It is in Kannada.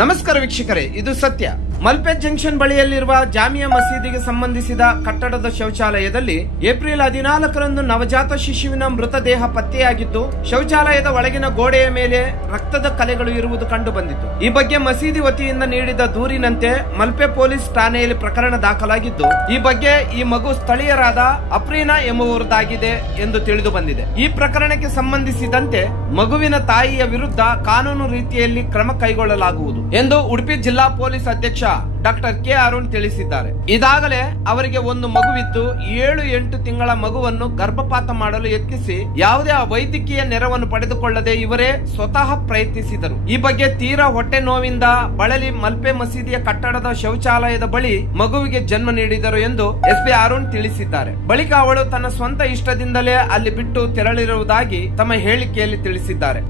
ನಮಸ್ಕಾರ ವೀಕ್ಷಕರೇ, ಇದು ಸತ್ಯ. ಮಲ್ಪೆ ಜಂಕ್ಷನ್ ಬಳಿಯಲ್ಲಿರುವ ಜಾಮಿಯಾ ಮಸೀದಿಗೆ ಸಂಬಂಧಿಸಿದ ಕಟ್ಟಡದ ಶೌಚಾಲಯದಲ್ಲಿ ಏಪ್ರಿಲ್ 14ರಂದು ನವಜಾತ ಶಿಶುವಿನ ಮೃತದೇಹ ಪತ್ತೆಯಾಗಿದ್ದು, ಶೌಚಾಲಯದ ಒಳಗಿನ ಗೋಡೆಯ ಮೇಲೆ ರಕ್ತದ ಕಲೆಗಳು ಇರುವುದು ಕಂಡು ಬಂದಿತ್ತು. ಈ ಬಗ್ಗೆ ಮಸೀದಿ ವತಿಯಿಂದ ನೀಡಿದ ದೂರಿನಂತೆ ಮಲ್ಪೆ ಪೊಲೀಸ್ ಠಾಣೆಯಲ್ಲಿ ಪ್ರಕರಣ ದಾಖಲಾಗಿದ್ದು, ಈ ಬಗ್ಗೆ ಈ ಮಗು ಸ್ಥಳೀಯರಾದ ಅಫ್ರೀನಾ ಎಂಬುವರದಾಗಿದೆ ಎಂದು ತಿಳಿದು ಬಂದಿದೆ. ಈ ಪ್ರಕರಣಕ್ಕೆ ಸಂಬಂಧಿಸಿದಂತೆ ಮಗುವಿನ ತಾಯಿಯ ವಿರುದ್ಧ ಕಾನೂನು ರೀತಿಯಲ್ಲಿ ಕ್ರಮ ಕೈಗೊಳ್ಳಲಾಗುವುದು ಎಂದು ಉಡುಪಿ ಜಿಲ್ಲಾ ಪೊಲೀಸ್ ಅಧ್ಯಕ್ಷ ಡಾಕ್ಟರ್ ಕೆ ಅರುಣ್ ತಿಳಿಸಿದ್ದಾರೆ. ಇದಾಗಲೇ ಅವರಿಗೆ ಒಂದು ಮಗುವಿತ್ತು. 7-8 ತಿಂಗಳ ಮಗುವನ್ನು ಗರ್ಭಪಾತ ಮಾಡಲು ಯತ್ನಿಸಿ ಯಾವುದೇ ವೈದ್ಯಕೀಯ ನೆರವನ್ನು ಪಡೆದುಕೊಳ್ಳದೆ ಇವರೇ ಸ್ವತಃ ಪ್ರಯತ್ನಿಸಿದರು. ಈ ಬಗ್ಗೆ ತೀರಾ ಹೊಟ್ಟೆ ನೋವಿಂದ ಬಳಲಿ ಮಲ್ಪೆ ಮಸೀದಿಯ ಕಟ್ಟಡದ ಶೌಚಾಲಯದ ಬಳಿ ಮಗುವಿಗೆ ಜನ್ಮ ನೀಡಿದರು ಎಂದು ಎಸ್ಪಿ ಅರುಣ್ ತಿಳಿಸಿದ್ದಾರೆ. ಬಳಿಕ ಅವಳು ತನ್ನ ಸ್ವಂತ ಇಷ್ಟದಿಂದಲೇ ಅಲ್ಲಿ ಬಿಟ್ಟು ತೆರಳಿರುವುದಾಗಿ ತಮ್ಮ ಹೇಳಿಕೆಯಲ್ಲಿ ತಿಳಿಸಿದ್ದಾರೆ.